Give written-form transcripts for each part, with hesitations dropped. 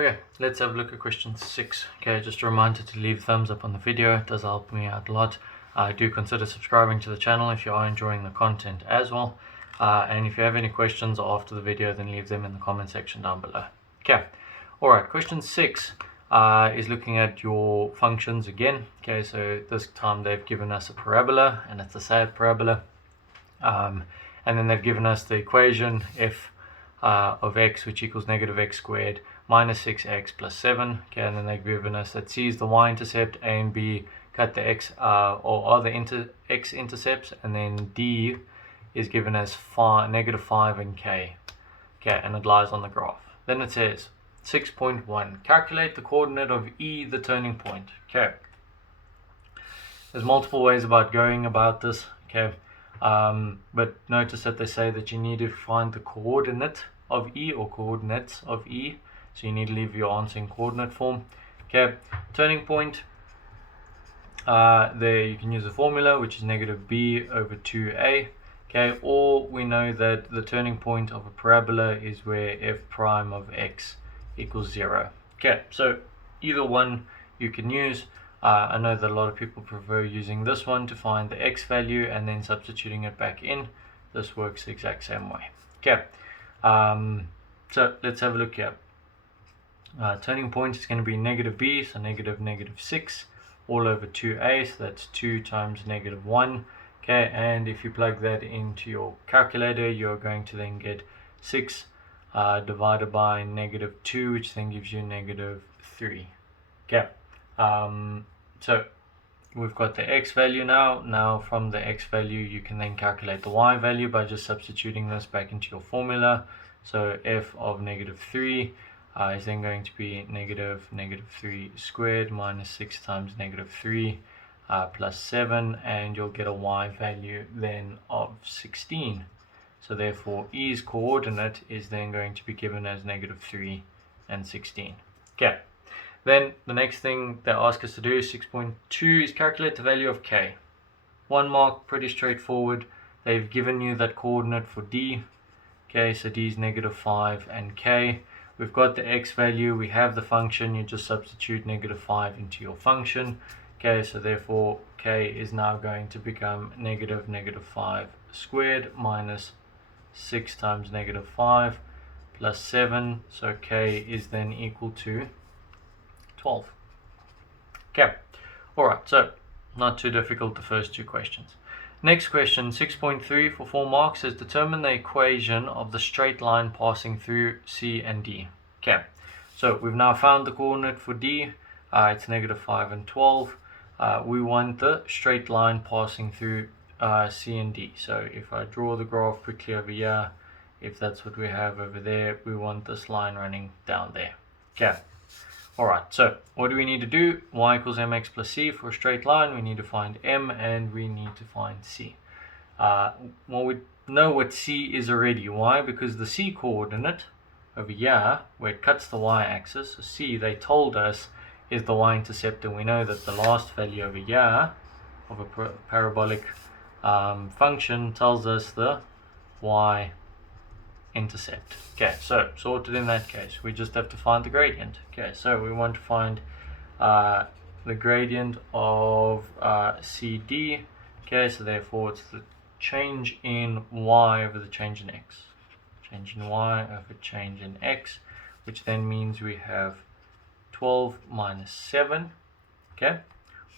Okay, let's have a look at question 6. Okay, just a reminder to leave a thumbs up on the video. It does help me out a lot. Do consider subscribing to the channel if you are enjoying the content as well. And if you have any questions after the video, then leave them in the comment section down below. Okay, alright, question 6 is looking at your functions again. Okay, so this time they've given us a parabola, and it's a sad parabola. And then they've given us the equation f of x, which equals negative x squared minus 6x plus 7. Okay, and then they've given us that c is the y-intercept, a and b cut the x or are the x-intercepts, and then d is given as negative 5 and k. Okay, and it lies on the graph. Then it says 6.1, calculate the coordinate of E, the turning point. Okay, there's multiple ways about going about this. Okay, but notice that they say that you need to find the coordinate of E or coordinates of E, so you need to leave your answer in coordinate form. Okay, turning point, there you can use a formula which is negative b over 2a. Okay, or we know that the turning point of a parabola is where f prime of x equals 0. Okay, so either one you can use. I know that a lot of people prefer using this one to find the x value and then substituting it back in. This works the exact same way. Okay, so let's have a look here. Turning point is going to be negative b, so negative 6 all over 2a, so that's 2 times negative 1. Okay, and if you plug that into your calculator, you're going to then get 6 divided by negative 2, which then gives you negative 3. Okay, so we've got the x value now. Now from the x value, you can then calculate the y value by just substituting this back into your formula. So f of negative 3 is then going to be negative 3 squared minus 6 times negative 3 plus 7, and you'll get a y value then of 16. So therefore E's coordinate is then going to be given as negative 3 and 16. Okay, then the next thing they ask us to do, 6.2, is calculate the value of k. 1 mark, pretty straightforward. They've given you that coordinate for D. Okay, so D is negative 5 and k. We've got the x value, we have the function, you just substitute negative 5 into your function. Okay, so therefore k is now going to become negative 5 squared minus 6 times negative 5 plus 7, so k is then equal to 12. Okay, alright, so not too difficult, the first two questions. Next question, 6.3 for 4 marks, says determine the equation of the straight line passing through C and D. Okay, so we've now found the coordinate for D, it's negative 5 and 12. We want the straight line passing through C and D. So if I draw the graph quickly over here, if that's what we have over there, we want this line running down there. Okay, alright, so what do we need to do? Y equals mx plus c for a straight line. We need to find m and we need to find c. Well, we know what c is already. Why? Because the c coordinate over here, where it cuts the y-axis, so c, they told us, is the y-intercept, and we know that the last value over here of a parabolic function tells us the y-intercept. Okay, so sorted in that case. We just have to find the gradient. Okay, so we want to find the gradient of CD. Okay, so therefore it's the change in y over the change in x. Change in y over change in x, which then means we have 12 minus 7, okay,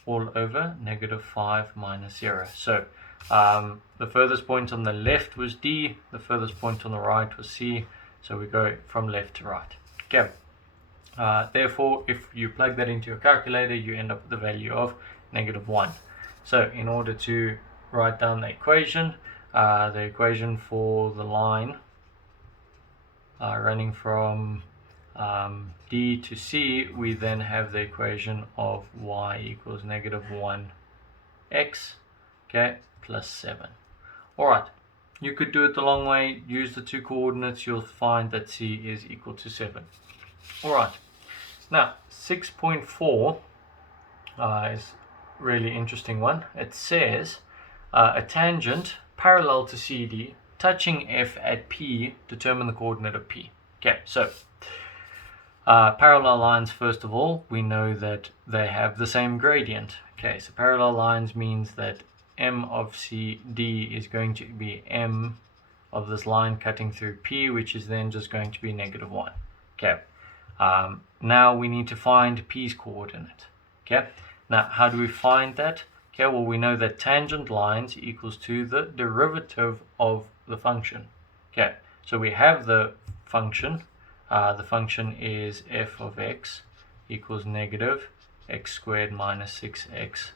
all over negative 5 minus 0. So the furthest point on the left was D, the furthest point on the right was C, so we go from left to right. Okay, therefore if you plug that into your calculator, you end up with the value of negative 1. So in order to write down the equation for the line running from D to C, we then have the equation of y equals negative 1x, okay, plus 7. Alright, you could do it the long way, use the two coordinates, you'll find that C is equal to 7. Alright, now 6.4 is a really interesting one. It says a tangent parallel to CD touching F at P, determine the coordinate of P. Okay, so Parallel lines, first of all, we know that they have the same gradient. Okay, so parallel lines means that m of CD is going to be m of this line cutting through P, which is then just going to be -1. Okay, now we need to find P's coordinate. Okay, now how do we find that? Okay, well, we know that tangent lines equals to the derivative of the function. Okay, so we have the function. The function is f of x equals negative x squared minus 6x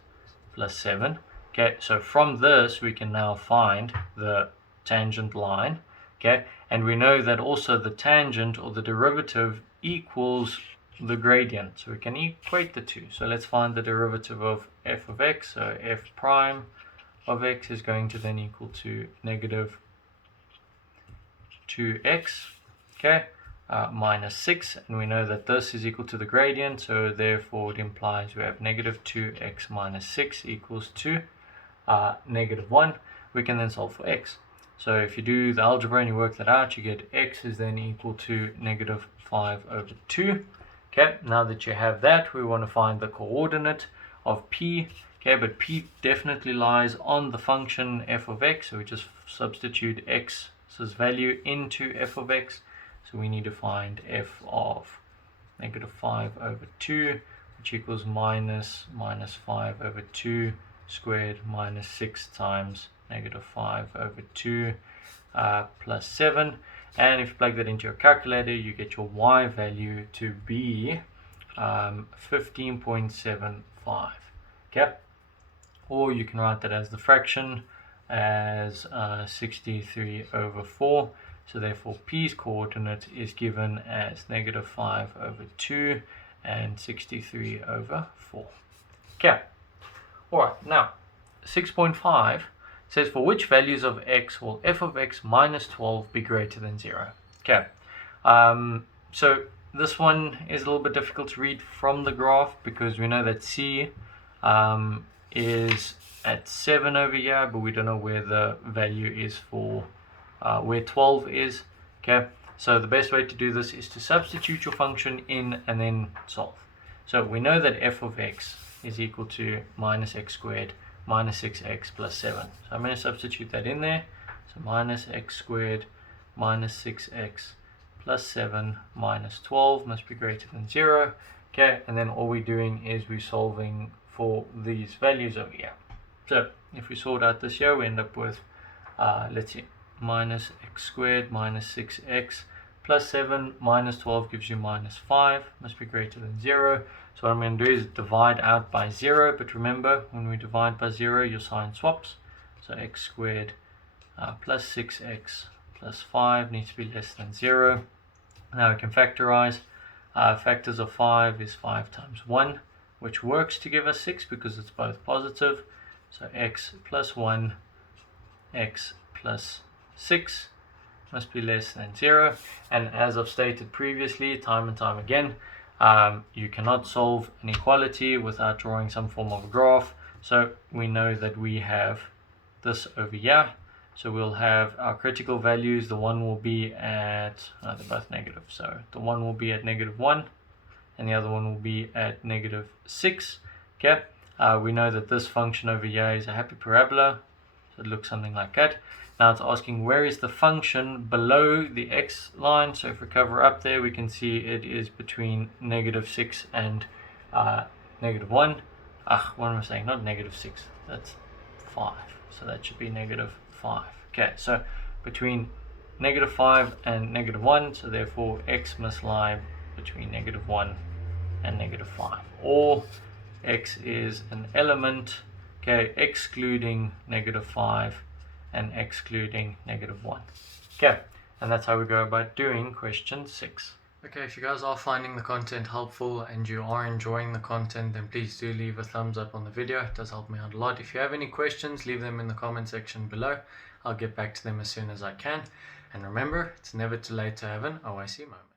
plus 7. Okay, so from this we can now find the tangent line. Okay, and we know that also the tangent or the derivative equals the gradient, so we can equate the two. So let's find the derivative of f of x. So f prime of x is going to then equal to negative 2x, okay, minus 6, and we know that this is equal to the gradient, so therefore it implies we have negative 2x minus 6 equals to -1. We can then solve for x. So if you do the algebra and you work that out, you get x is then equal to -5/2. Okay, now that you have that, we want to find the coordinate of P. Okay, but P definitely lies on the function f of x, so we just substitute x's value into f of x. So we need to find f of -5/2, which equals -5/2 squared minus 6 times -5/2 plus 7. And if you plug that into your calculator, you get your y value to be 15.75. Okay, or you can write that as the fraction as 63/4. So therefore P's coordinate is given as -5/2 and 63/4. Okay, alright, now 6.5 says for which values of x will f of x minus 12 be greater than 0? Okay, so this one is a little bit difficult to read from the graph because we know that c is at 7 over here, but we don't know where the value is for where 12 is. Okay, so the best way to do this is to substitute your function in and then solve. So we know that f of x is equal to minus x squared minus 6x plus 7. So I'm going to substitute that in there. So minus x squared minus 6x plus 7 minus 12 must be greater than 0. Okay, and then all we're doing is we're solving for these values over here. So if we sort out this here, we end up with, let's see, minus x squared minus 6x plus 7 minus 12 gives you minus 5, must be greater than 0. So what I'm going to do is divide out by 0, but remember, when we divide by 0, your sign swaps. So x squared plus 6x plus 5 needs to be less than 0. Now we can factorize. Factors of 5 is 5 times 1, which works to give us 6 because it's both positive. So x plus 1, x plus 6 must be less than 0. And as I've stated previously, time and time again, you cannot solve an equality without drawing some form of a graph. So we know that we have this over here. So we'll have our critical values. The one will be at, they're both negative. So the one will be at -1 and the other one will be at -6. Okay, we know that this function over here is a happy parabola. So it looks something like that. Now it's asking where is the function below the x line. So if we cover up there, we can see it is between -6 and -1. What am I saying? Not -6. That's 5. So that should be -5. Okay, so between -5 and -1. So therefore x must lie between -1 and -5. Or x is an element, okay, excluding -5 and excluding -1. Okay, and that's how we go about doing question 6. Okay, if you guys are finding the content helpful and you are enjoying the content, then please do leave a thumbs up on the video. It does help me out a lot. If you have any questions, leave them in the comment section below. I'll get back to them as soon as I can. And remember, it's never too late to have an OIC moment.